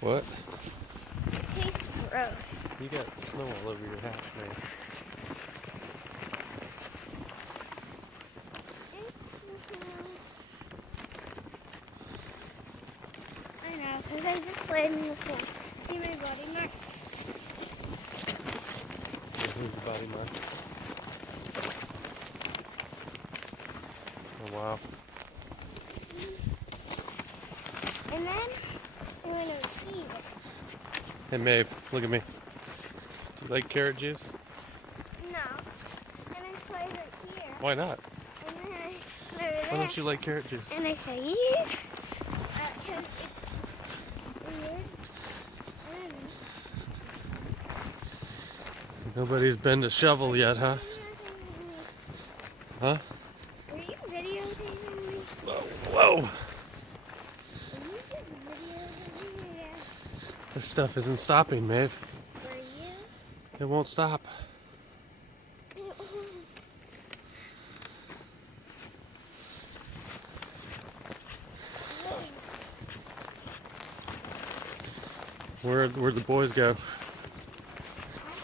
What? It tastes gross. You got snow all over your house, man. I know, because I just slid in the snow. See my body mark? Who's your body mark? Oh, wow. And then I'm going to cheese. Hey, Maeve, look at me. Do you like carrot juice? No. And I slide it here. Why not? And then I slide it Why there. don't you like carrot juice? And I say, yeah. Because it's weird. I don't know. Nobody's been to Shovel yet, huh? Huh? Were you videotaping me? Whoa! Were you just videotaping me? This stuff isn't stopping, Maeve. Were you? It won't stop. Where'd the boys go?